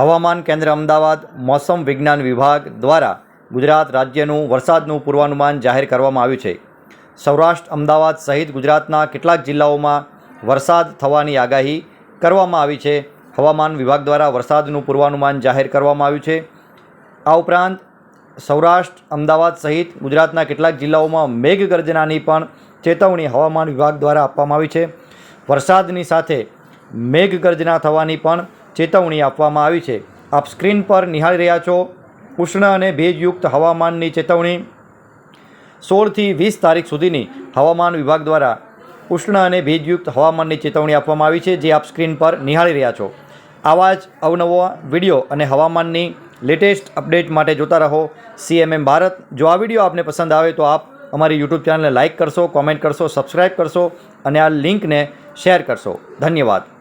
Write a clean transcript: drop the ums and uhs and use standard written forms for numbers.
હવામાન કેન્દ્ર અમદાવાદ મોસમ વિજ્ઞાન વિભાગ દ્વારા ગુજરાત રાજ્યનું વરસાદનું પૂર્વાનુમાન જાહેર કરવામાં આવ્યું છે। સૌરાષ્ટ્ર અમદાવાદ સહિત ગુજરાતના કેટલાક જિલ્લાઓમાં વરસાદ થવાની આગાહી કરવામાં આવી છે। હવામાન વિભાગ દ્વારા વરસાદનું પૂર્વાનુમાન જાહેર કરવામાં આવ્યું છે। આ ઉપરાંત સૌરાષ્ટ્ર અમદાવાદ સહિત ગુજરાતના કેટલાક જિલ્લાઓમાં મેઘગર્જનાની પણ ચેતવણી હવામાન વિભાગ દ્વારા આપવામાં આવી છે। વરસાદની સાથે મેઘગર્જના થવાની પણ ચેતવણી આપવામાં આવી છે। આપ સ્ક્રીન પર નિહાળી રહ્યા છો ઉષ્ણ અને ભેજયુક્ત હવામાનની ચેતવણી 16 થી 20 તારીખ સુધીની હવામાન વિભાગ દ્વારા ઉષ્ણ અને ભેજયુક્ત હવામાનની ચેતવણી આપવામાં આવી છે, જે આપ સ્ક્રીન પર નિહાળી રહ્યા છો। આવા જ અવનવા વિડીયો અને હવામાનની લેટેસ્ટ અપડેટ માટે જોતા રહો CMM ભારત। જો આ વિડીયો આપને પસંદ આવે તો આપ અમારી YouTube ચેનલને લાઇક કરશો, કોમેન્ટ કરશો, સબસ્ક્રાઈબ કરશો અને આ લિંકને શેર કરશો। ધન્યવાદ।